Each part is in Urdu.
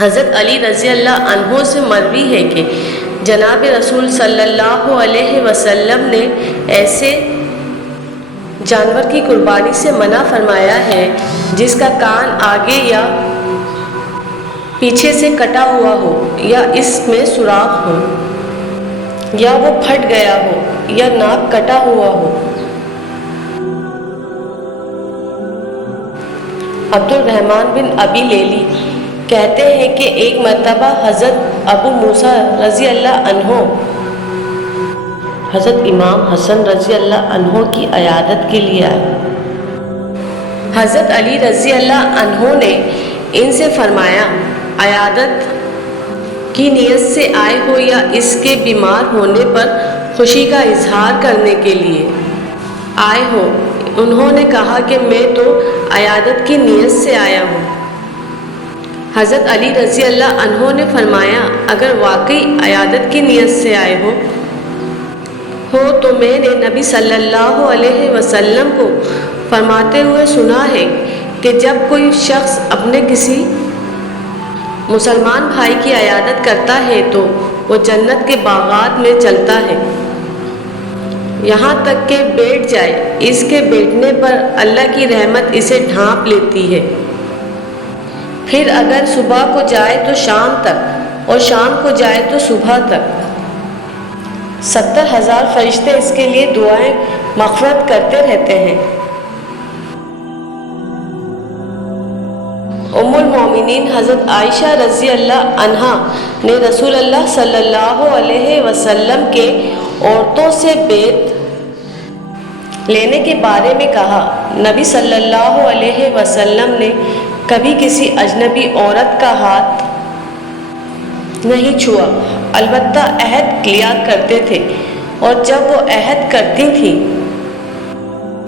حضرت علی رضی اللہ عنہ سے مروی ہے کہ جناب رسول صلی اللہ علیہ وسلم نے ایسے جانور کی قربانی سے منع فرمایا ہے جس کا کان آگے یا پیچھے سے کٹا ہوا ہو، یا اس میں سوراخ ہو، یا وہ پھٹ گیا ہو، یا ناک کٹا ہوا ہو۔ عبد الرحمن بن ابی لیلی کہتے ہیں کہ ایک مرتبہ حضرت ابو موسیٰ رضی اللہ عنہ حضرت امام حسن رضی اللہ عنہ کی عیادت کے لیے آئے۔ حضرت علی رضی اللہ عنہ نے ان سے فرمایا، عیادت کی نیت سے آئے ہو یا اس کے بیمار ہونے پر خوشی کا اظہار کرنے کے لیے آئے ہو؟ انہوں نے کہا کہ میں تو عیادت کی نیت سے آیا ہوں۔ حضرت علی رضی اللہ عنہ نے فرمایا، اگر واقعی عیادت کی نیت سے آئے ہو تو میں نے نبی صلی اللہ علیہ وسلم کو فرماتے ہوئے سنا ہے کہ جب کوئی شخص اپنے کسی مسلمان بھائی کی عیادت کرتا ہے تو وہ جنت کے باغات میں چلتا ہے یہاں تک کہ بیٹھ جائے۔ اس کے بیٹھنے پر اللہ کی رحمت اسے ڈھانپ لیتی ہے، پھر اگر صبح کو جائے تو شام تک، اور شام کو جائے تو صبح تک 70,000 فرشتے اس کے لیے دعائیں مغفرت کرتے رہتے ہیں۔ ام المومنین حضرت عائشہ رضی اللہ عنہا نے رسول اللہ صلی اللہ علیہ وسلم کے عورتوں سے بیعت لینے کے بارے میں کہا، نبی صلی اللہ علیہ وسلم نے کبھی کسی اجنبی عورت کا ہاتھ نہیں چھوا، البتہ عہد لیا کرتے تھے، اور جب وہ عہد کرتی تھیں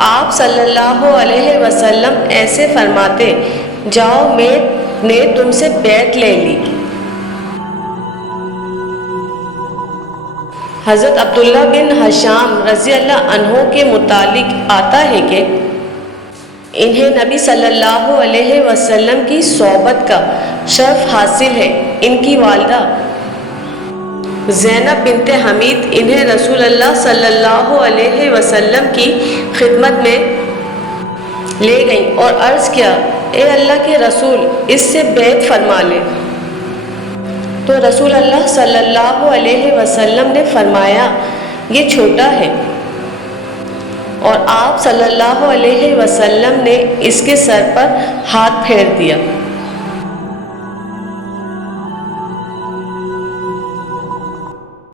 آپ صلی اللہ علیہ وسلم ایسے فرماتے، جاؤ میں نے تم سے بیعت لے لی۔ حضرت عبداللہ بن حشام رضی اللہ عنہ کے متعلق آتا ہے کہ انہیں نبی صلی اللہ علیہ وسلم کی صحبت کا شرف حاصل ہے۔ ان کی والدہ زینب بنت حمید انہیں رسول اللہ صلی اللہ علیہ وسلم کی خدمت میں لے گئیں اور عرض کیا، اے اللہ کے رسول، اس سے بیعت فرما لے۔ تو رسول اللہ صلی اللہ علیہ وسلم نے فرمایا، یہ چھوٹا ہے، اور آپ صلی اللہ علیہ وسلم نے اس کے سر پر ہاتھ پھیر دیا۔